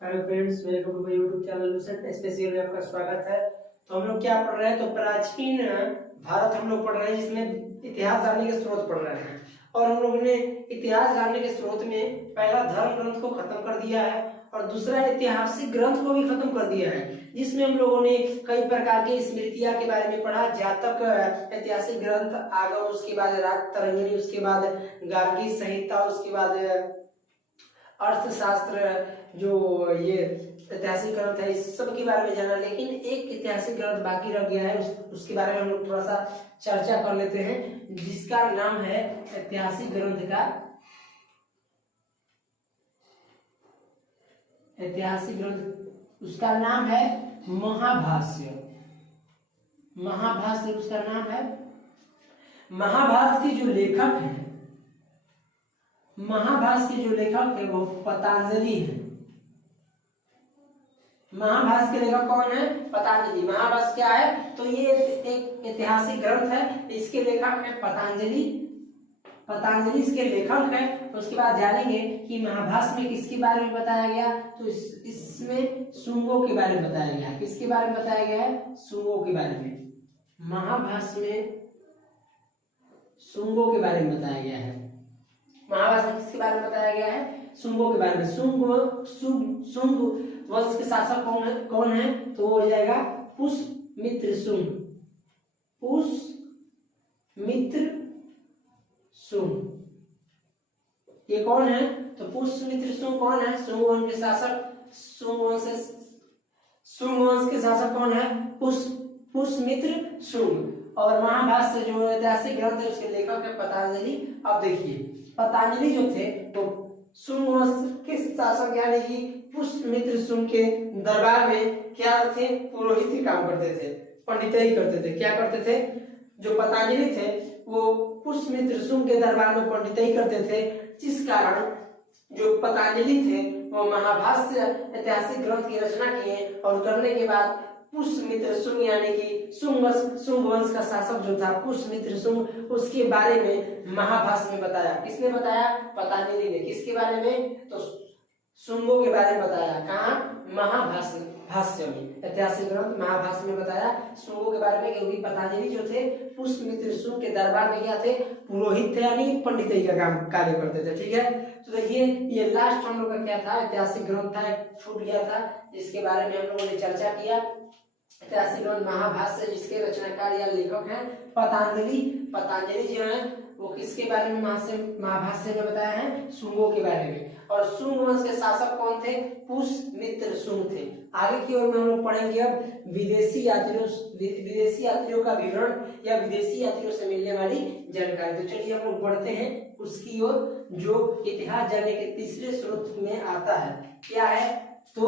Hello friends, welcome to my YouTube channel Lucent special में आपका स्वागत है। तो हम लोग क्या पढ़ रहे हैं? तो प्राचीन भारत हम लोग पढ़ रहे हैं, जिसमें इतिहास जानने के स्रोत पढ़ रहे हैं। और हम लोगों ने इतिहास जानने के स्रोत में पहला धर्म ग्रंथ को खत्म कर दिया है और दूसरा ऐतिहासिक ग्रंथ को भी खत्म कर दिया है, जिसमें हम लोगों ने कई प्रकार की स्मृतियां के बारे में पढ़ा। जातक ऐतिहासिक ग्रंथ, आगम, उसके बाद राजतरंगिणी, उसके बाद गार्गी संहिता, उसके बाद अर्थशास्त्र, जो ये ऐतिहासिक ग्रंथ है, इस सब के बारे में जाना। लेकिन एक ऐतिहासिक ग्रंथ बाकी रह गया है, उसके बारे में हम लोग थोड़ा सा चर्चा कर लेते हैं, जिसका नाम है ऐतिहासिक ग्रंथ का ऐतिहासिक ग्रंथ उसका नाम है महाभाष्य। महाभाष्य उसका नाम है। महाभाष्य के जो लेखक हैं, महाभाष्य के जो लेखक है वो पतंजलि है। महाभाष्य के लेखक कौन है? पतंजलि। महाभाष्य क्या है? तो ये एक ऐतिहासिक ग्रंथ है, इसके लेखक है पतंजलि। पतंजलि इसके लेखक है। तो उसके बाद जानेंगे कि महाभाष्य में किसके बारे में बताया गया। तो इसमें शुंगों के बारे में बताया गया है। किसके बारे में बताया गया है? शुंगों के बारे में। महाभाष्य में शुंगों के बारे में बताया गया है। महाभाष्य में किसके बारे में बताया गया है? शुंगों के बारे में। शुंग वंश के शासक कौन है? तो वो हो जाएगा पुष्यमित्र शुंग। पुष्यमित्र शुंग ये कौन है? तो पुष्यमित्र शुंग कौन है? शुंग वंश के शासक। शुंग वंश के शासक कौन है? पुष्यमित्र शुंग। और महाभाष्य जो ऐतिहासिक ग्रंथ है, उसके लेखक है पतंजलि। अब देखिए, पतंजलि जो थे तो शुंग वंश के शासक यानी कि पुष्यमित्र शुंग के दरबार में क्या थे? पुरोहित काम करते थे, पंडिताई करते थे। क्या करते थे? जो पतंजलि थे वो पुष्यमित्र शुंग के दरबार में पंडिताई करते थे, जिस कारण जो पतंजलि थे वो महाभाष्य ऐतिहासिक ग्रंथ की रचना किए। और करने के बाद पुष्यमित्र शुंग यानी कि शुंग वंश का शासक जो था पुष्यमित्र शुंग, उसके बारे में महाभाष्य में बताया। किसने बताया? पतंजलि ने। किसके बारे में? तो शुंगों के बारे में बताया। कहाँ? भाष्य में, ऐतिहासिक ग्रंथ महाभाष्य में बताया शुंगों के बारे में। क्योंकि पतंजलि जो थे पुष्यमित्र शुंग के दरबार में क्या थे? पुरोहित थे, यानी पंडिताई का काम कार्य करते थे। ठीक है, तो देखिए ये लास्ट हम लोग का क्या था? ऐतिहासिक ग्रंथ था, छूट गया था, जिसके बारे में हम लोगों ने चर्चा किया। ऐतिहासिक ग्रंथ महाभाष्य, जिसके रचनाकार या लेखक हैं पतंजलि। पतंजलि जो है वो किसके बारे में महाभाष्य में बताया है? शुंगों के बारे में। और शुंग वंश के शासक कौन थे? पुष्यमित्र शुंग थे। आगे की ओर में हम लोग पढ़ेंगे अब विदेशी यात्रियों का विवरण या विदेशी यात्रियों से मिलने वाली जानकारी। तो चलिए हम लोग बढ़ते हैं उसकी ओर, जो इतिहास जानने के तीसरे स्रोत में आता है। क्या है? तो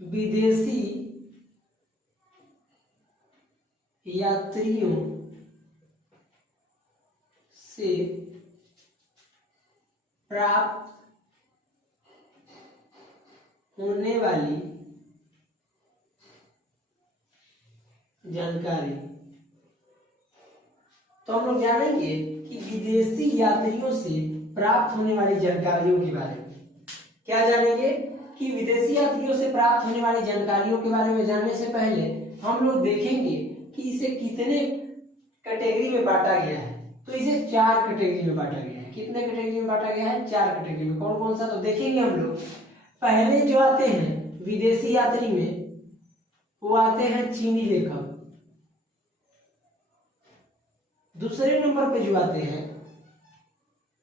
विदेशी यात्रियों से प्राप्त होने वाली जानकारी। तो हम लोग जानेंगे कि विदेशी यात्रियों से प्राप्त होने वाली जानकारियों के बारे में। क्या जानेंगे? कि विदेशी यात्रियों से प्राप्त होने वाली जानकारियों के बारे में जानने से पहले हम लोग देखेंगे कि इसे कितने कैटेगरी में बांटा गया है। तो इसे 4 कैटेगरी में बांटा गया है। कितने कैटेगरी में बांटा गया है? 4 कैटेगरी में। कौन कौन सा? तो देखेंगे हम लोग। पहले जो आते हैं विदेशी यात्री में, वो आते हैं चीनी लेखक। दूसरे नंबर पे जो आते हैं,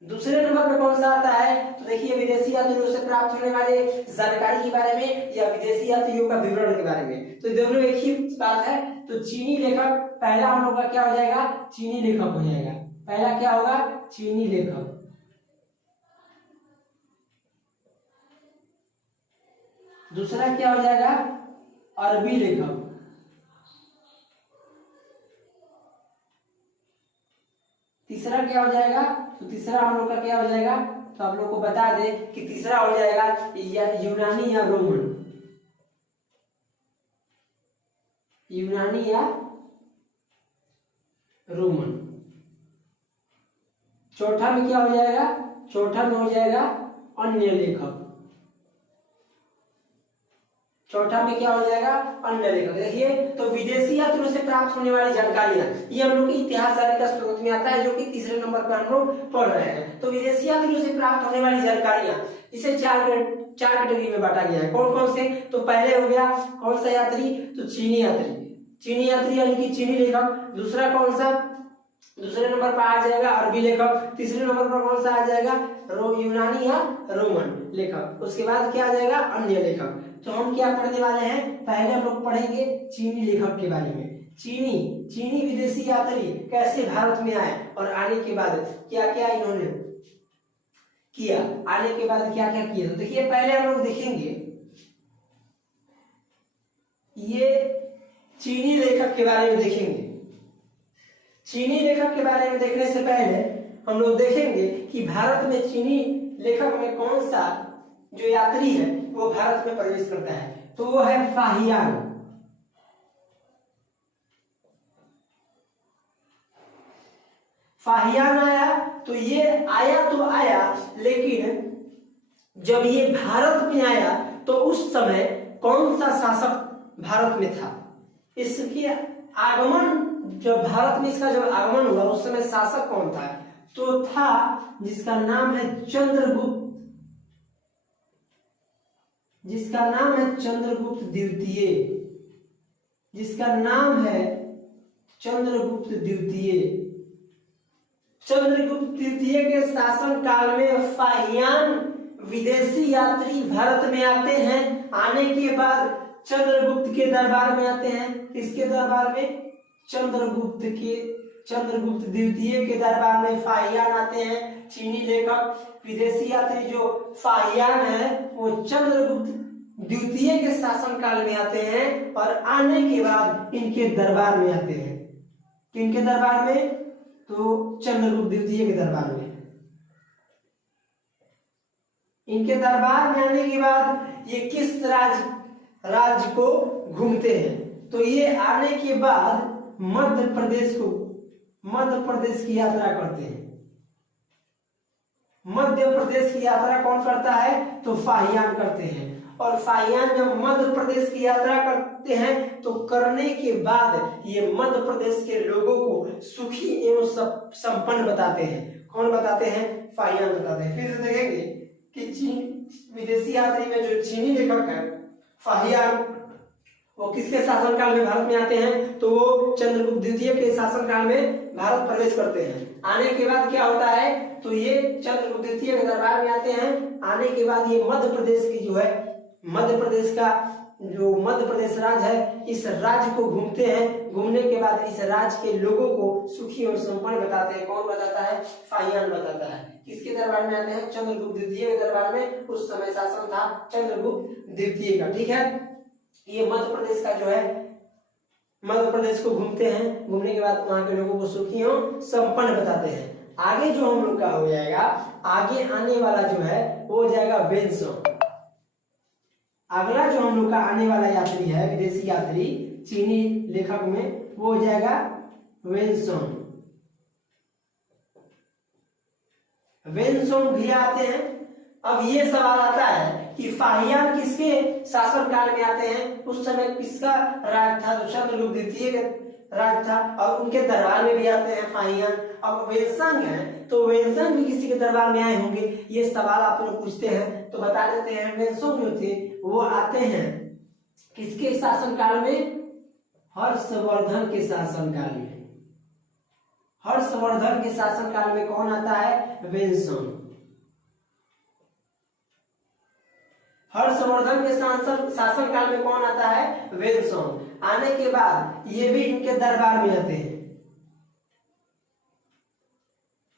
दूसरे नंबर पे कौन सा आता है? तो देखिए विदेशी यात्रियों से प्राप्त होने वाले जानकारी के बारे में या विदेशी यात्रियों का विवरण के बारे में। तो दोनों एक ही बात है। तो चीनी लेखक पहला हम लोग का क्या हो जाएगा? चीनी लेखक हो जाएगा। पहला क्या होगा? चीनी लेखक। दूसरा क्या हो जाएगा? अरबी लेखक। तीसरा क्या हो जाएगा? तो तीसरा हम लोग का क्या हो जाएगा? तो आप लोग को बता दे कि तीसरा हो जाएगा यूनानी या रोमन। यूनानी या रोमन। चौथा में क्या हो जाएगा? चौथा में हो जाएगा अन्य लेखक। चौथा में क्या हो जाएगा, अन्य लेखक। देखिए तो विदेशी यात्रियों से प्राप्त होने वाली जानकारियां, ये हम लोग की इतिहास सारे का स्रोत में आता है, जो कि तीसरे नंबर पर हम लोग पढ़ रहे हैं। तो विदेशी यात्रियों से प्राप्त होने वाली जानकारियां, इसे चार कैटेगरी में बांटा गया है। कौन कौन से, तो पहले हो गया कौन सा यात्री, तो चीनी यात्री, चीनी यात्री यानी कि चीनी लेखक। दूसरा कौन सा, दूसरे नंबर पर आ जाएगा अरबी लेखक। तीसरे नंबर पर कौन सा आ जाएगा, यूनानी या रोमन लेखक। उसके बाद क्या आ जाएगा, अन्य लेखक। तो हम क्या पढ़ने वाले हैं, पहले हम लोग पढ़ेंगे चीनी लेखक के बारे में। चीनी विदेशी यात्री कैसे भारत में आए और आने के बाद क्या क्या इन्होंने किया, आने के बाद क्या क्या किया। तो देखिए पहले हम लोग देखेंगे ये चीनी लेखक के बारे में देखेंगे। चीनी लेखक के बारे में देखने से पहले हम लोग देखेंगे कि भारत में चीनी लेखक में कौन सा जो यात्री है वो भारत में प्रवेश करता है, तो वो है फाहियान। फाहियान आया, तो ये आया तो आया, लेकिन जब ये भारत में आया तो उस समय कौन सा शासक भारत में था, इसके आगमन, जब भारत में इसका जब आगमन हुआ उस समय शासक कौन था, तो था जिसका नाम है चंद्रगुप्त, जिसका नाम है चंद्रगुप्त द्वितीय, जिसका नाम है चंद्रगुप्त द्वितीय। चंद्रगुप्त द्वितीय के शासन काल में फाहियान विदेशी यात्री भारत में आते हैं। आने के बाद चंद्रगुप्त के दरबार में आते हैं। किसके दरबार में, चंद्रगुप्त द्वितीय के दरबार में फाहियान आते हैं। चीनी लेखक विदेशी यात्री जो फाहियान है वो चंद्रगुप्त द्वितीय के शासन काल में आते हैं और आने के बाद इनके दरबार में आते हैं। किनके दरबार में, तो चंद्रगुप्त द्वितीय के दरबार में। इनके दरबार में आने के बाद ये किस राज्य को घूमते हैं, तो ये आने के बाद मध्य प्रदेश की यात्रा करते हैं। मध्य प्रदेश की यात्रा कौन करता है, तो फाहियान करते हैं। और फाहियान जब मध्य प्रदेश की यात्रा करते हैं तो करने के बाद ये मध्य प्रदेश के लोगों को सुखी एवं संपन्न बताते हैं। कौन बताते हैं, फाहियान बताते हैं। फिर से देखेंगे कि विदेशी यात्री में जो चीनी लेखक है फाहियान, वो किसके शासनकाल में भारत में आते हैं, तो वो चंद्रगुप्त द्वितीय के शासनकाल में भारत प्रवेश करते हैं। आने के बाद क्या होता है, तो ये चंद्रगुप्त द्वितीय के दरबार में आते हैं। आने के बाद ये मध्य प्रदेश की जो है, मध्य प्रदेश का जो मध्य प्रदेश राज्य है, इस राज्य को घूमते हैं। घूमने के बाद इस राज्य के लोगों को सुखी और संपन्न बताते हैं। कौन बताता है, फाहियान बताता है। किसके दरबार में आते हैं, चंद्रगुप्त द्वितीय के दरबार में। उस समय शासन था चंद्रगुप्त द्वितीय का। ठीक है, ये मध्य प्रदेश का जो है, मध्य प्रदेश को घूमते हैं। घूमने के बाद वहां के लोगों को सुखी और संपन्न बताते हैं। आगे जो हम लोग का हो जाएगा, आगे आने वाला जो है वो हो जाएगा वेनसोंग। अगला जो हम लोग का आने वाला यात्री है, विदेशी यात्री चीनी लेखक में, वो हो जाएगा वेनसोंग। वेनसोंग भी आते हैं। अब ये सवाल आता है कि फाहियान किसके शासन काल में आते हैं, उस समय किसका राज था, तो चंद्रगुप्त द्वितीय का राज था, और उनके दरबार में भी आते हैं फाहियान। अब वेनसोंग है तो वेनसोंग भी किसी के दरबार में आए होंगे, ये सवाल आप लोग पूछते हैं तो बता देते हैं। वेनसोंग जो थे वो आते हैं किसके शासन काल में, हर्षवर्धन के शासन काल में। हर्षवर्धन के शासन काल में कौन आता है, वेनसोंग। हर्षवर्धन के शासन काल में कौन आता है, वेनसोंग। आने के बाद ये भी इनके दरबार में आते हैं।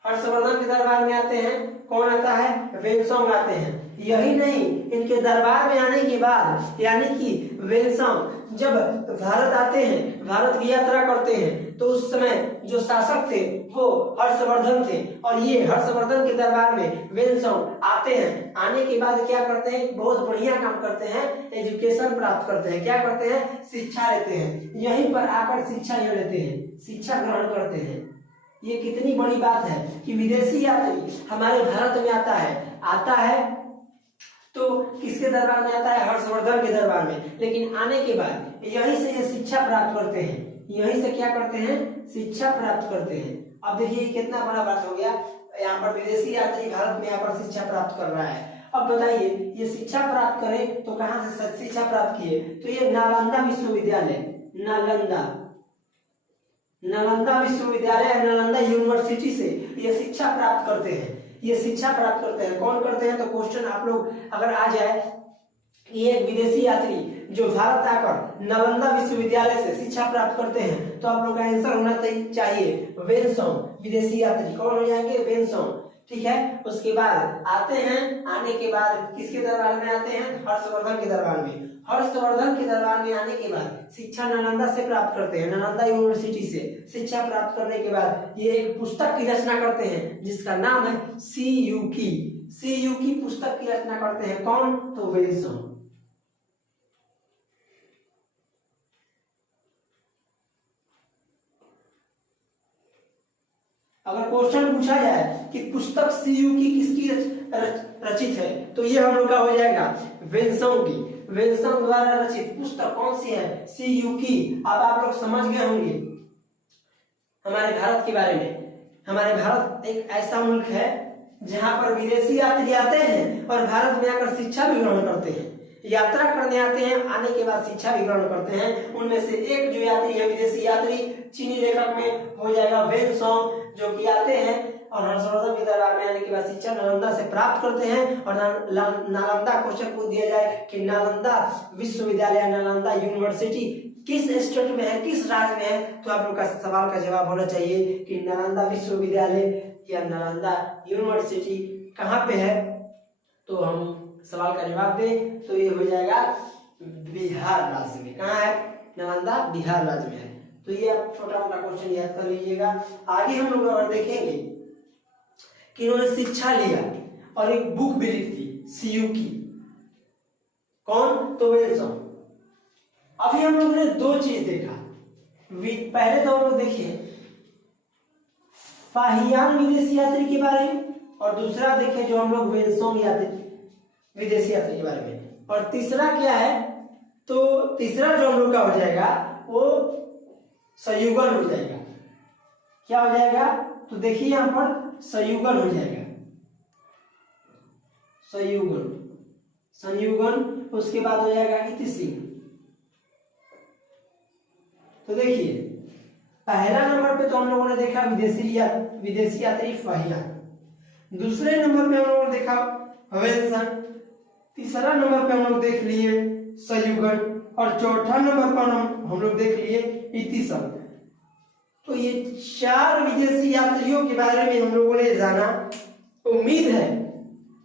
हर्षवर्धन के दरबार में आते हैं, कौन आता है, वेनसोंग आते हैं। यही नहीं, इनके दरबार में आने के बाद यानी कि वेनसोंग जब भारत आते हैं, भारत की यात्रा करते हैं, तो उस समय जो शासक थे वो हर्षवर्धन थे। और ये हर्षवर्धन के दरबार में वेनसोंग आते हैं। आने के बाद क्या करते हैं, बहुत बढ़िया काम करते हैं, एजुकेशन प्राप्त करते हैं। क्या करते हैं, शिक्षा लेते हैं। यहीं पर आकर शिक्षा ले लेते हैं, शिक्षा ग्रहण करते हैं। ये कितनी बड़ी बात है कि विदेशी यात्री हमारे भारत में आता है तो तो किसके दरबार में आता है? हर्षवर्धन के दरबार में। लेकिन आने के बाद यहीं से ये शिक्षा प्राप्त करते हैं, यहीं से क्या करते हैं? शिक्षा प्राप्त करते हैं। अब देखिए कितना बड़ा बात हो गया, यहाँ पर विदेशी यात्री भारत में यहाँ पर शिक्षा प्राप्त कर रहा है। अब बताइए ये शिक्षा प्राप्त करे तो कहाँ से शिक्षा प्राप्त किए? तो ये नालंदा विश्वविद्यालय, नालंदा विश्वविद्यालय, नालंदा यूनिवर्सिटी से ये शिक्षा प्राप्त करते हैं, ये शिक्षा प्राप्त करते हैं। कौन करते हैं? तो क्वेश्चन आप लोग अगर आ जाए, ये एक विदेशी यात्री जो भारत आकर नालंदा विश्वविद्यालय से शिक्षा प्राप्त करते हैं, तो आप लोग का आंसर होना चाहिए वेनसोंग। विदेशी यात्री कौन हो जाएंगे? वेनसोंग। ठीक है, उसके बाद आते हैं, आने के बाद किसके दरबार में आते हैं? हर्षवर्धन के दरबार में। हर्षवर्धन के दरबार में आने के बाद शिक्षा नालंदा से प्राप्त करते हैं, नालंदा यूनिवर्सिटी से शिक्षा प्राप्त करने के बाद ये एक पुस्तक की रचना करते हैं जिसका नाम है सीयूकी। सीयूकी पुस्तक की रचना करते हैं कौन? तो वेनसोंग। अगर क्वेश्चन पूछा जाए कि पुस्तक सीयूकी किसकी रचित है, तो ये हम लोग का हो जाएगा वेनसोंग की। वेनसोंग द्वारा रचित पुस्तक कौन सी है? सीयूकी। अब आप लोग समझ गए होंगे हमारे भारत के बारे में। हमारे भारत एक ऐसा मुल्क है जहां पर विदेशी यात्री आते हैं और भारत में आकर शिक्षा भी ग्रहण करते हैं, यात्रा करने आते हैं, आने के बाद शिक्षा भी ग्रहण करते हैं। उनमें से एक जो यात्री है विदेशी यात्री चीनी लेखक में हो जाएगा वेनसोंग, जो कि आते हैं और हर्षवर्धन के दरबार में आने के बाद शिक्षा नालंदा से प्राप्त करते हैं। और नालंदा क्वेश्चन पूछ दिया जाए कि नालंदा विश्वविद्यालय, नालंदा यूनिवर्सिटी किस स्टेट में है, किस राज्य में है, तो आप लोग का सवाल का जवाब होना चाहिए कि नालंदा विश्वविद्यालय या नालंदा यूनिवर्सिटी कहाँ पे है। तो हम सवाल का जवाब दें तो ये हो जाएगा बिहार राज्य में। कहाँ है? नालंदा बिहार राज्य में है। तो ये आप छोटा मोटा क्वेश्चन याद कर लीजिएगा। आगे हम लोग अगर देखेंगे कि इन्होंने शिक्षा लिया और एक बुक भी लिख दी सीयूकी। कौन? तो वेनसोंग। अभी हम लोगों ने दो चीज देखा। पहले तो हम लोग देखिए फाहियान विदेशी यात्री के बारे में, और दूसरा देखे जो हम लोग वेनसोंग यात्री विदेशी यात्री के बारे में। और तीसरा क्या है? तो तीसरा जो हम लोग का हो जाएगा वो संयुगल हो जाएगा। क्या हो जाएगा? तो देखिए यहां पर संयुगल हो जाएगा, संयुगल। उसके बाद हो जाएगा इतिश्री। तो देखिए पहला नंबर पे तो हम लोगों ने देखा विदेशी यात्री फाहियान। दूसरे नंबर पे हम लोगों ने देखा वेनसोंग। तीसरा नंबर पे हम लोग देख लिए संयुगल। और चौथा नंबर पर हम लोग देख लिए इतिश्री। तो ये चार विदेशी यात्रियों के बारे में हम लोगों ने जाना। उम्मीद है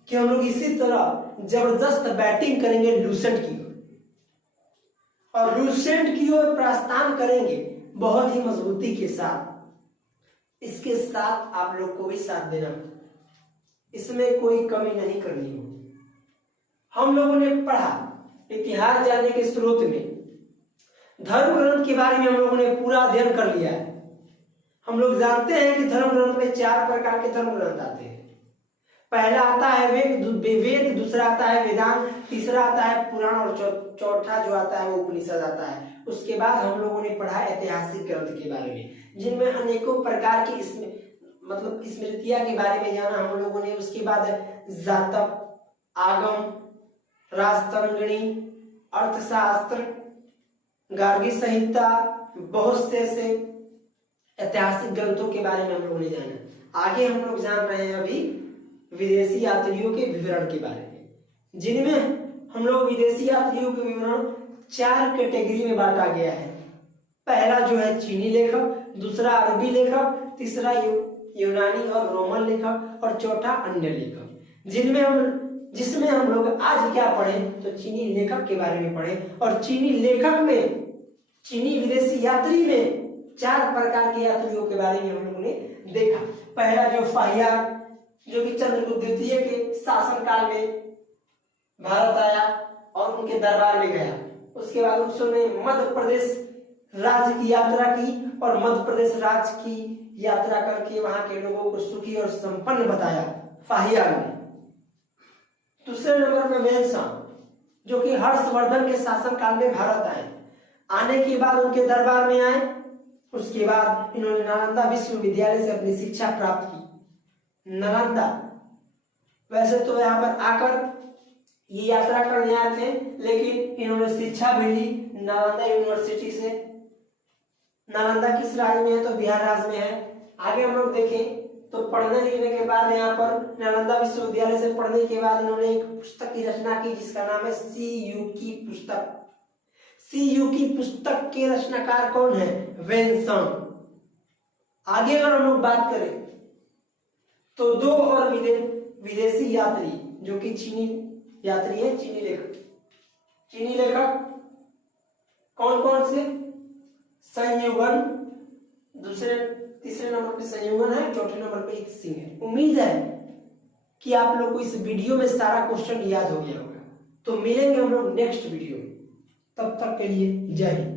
कि हम लोग इसी तरह जबरदस्त बैटिंग करेंगे लूसेंट की ओर, और लूसेंट की ओर प्रस्थान करेंगे बहुत ही मजबूती के साथ। इसके साथ आप लोग को भी साथ देना, इसमें कोई कमी नहीं करनी हो। हम लोगों ने पढ़ा इतिहास जानने के स्रोत में, धर्म ग्रंथ के बारे में हम लोगों ने पूरा अध्ययन कर लिया है। हम लोग जानते हैं कि धर्म ग्रंथ में 4 प्रकार के धर्म ग्रंथ आते हैं। पहला आता है वेद, दूसरा आता है वेदांत, तीसरा आता है पुराण, और चौथा जो आता है वो उपनिषद आता है। उसके बाद हम लोगों ने पढ़ा ऐतिहासिक ग्रंथ के बारे में, जिनमें अनेकों प्रकार की मतलब स्मृतियां के बारे में जाना हम लोगों ने। उसके बाद जातक, आगम, राजतरंगिणी, अर्थशास्त्र, गार्गी संहिता, बहुत से ऐतिहासिक ग्रंथों के बारे में हम लोगों ने जाना। आगे हम लोग जान रहे हैं अभी विदेशी यात्रियों के विवरण के बारे में, जिनमें हम लोग विदेशी यात्रियों के विवरण 4 कैटेगरी में बांटा गया है। पहला जो है चीनी लेखक, दूसरा अरबी लेखक, तीसरा यूनानी और रोमन लेखक, और चौथा अन्य लेखक। जिसमें हम लोग आज क्या पढ़े? तो चीनी लेखक के बारे में पढ़े। और चीनी लेखक में, चीनी विदेशी यात्री में 4 प्रकार के यात्रियों के बारे में हम लोगों ने देखा। पहला जो फाहियान, जो कि चंद्रगुप्त द्वितीय के शासनकाल में भारत आया और उनके दरबार में गया। उसके बाद उसने मध्य प्रदेश राज्य की यात्रा की, और मध्य प्रदेश राज्य की यात्रा करके वहां के लोगों को सुखी और संपन्न बताया फाहियान ने। दूसरे नंबर पे वेन्सन, जो कि हर्षवर्धन के शासनकाल में भारत आए। आने के बाद उनके दरबार में आए, उसके बाद इन्होंने नालंदा विश्वविद्यालय से अपनी शिक्षा प्राप्त की। नालंदा, वैसे तो यहाँ पर आकर ये यात्रा करने आए थे, लेकिन इन्होंने शिक्षा भी ली नालंदा यूनिवर्सिटी से। नालंदा किस राज्य में है? तो बिहार राज्य में है। आगे हम लोग देखें तो पढ़ने लिखने के बाद यहाँ पर नालंदा विश्वविद्यालय से पढ़ने के बाद इन्होंने एक पुस्तक की रचना की जिसका नाम है सीयू की पुस्तक। सीयू की पुस्तक के रचनाकार कौन है? वेन्सन। आगे अगर हम लोग बात करें तो दो और विदेशी यात्री जो कि चीनी यात्री है, चीनी लेखक कौन कौन से? संयुगन, तीसरे नंबर पे संयुगन है, चौथे नंबर पे इत सिंह है। उम्मीद है कि आप लोग को इस वीडियो में सारा क्वेश्चन याद हो गया होगा। तो मिलेंगे हम लोग नेक्स्ट वीडियो में, तब तक के लिए जय हिंद।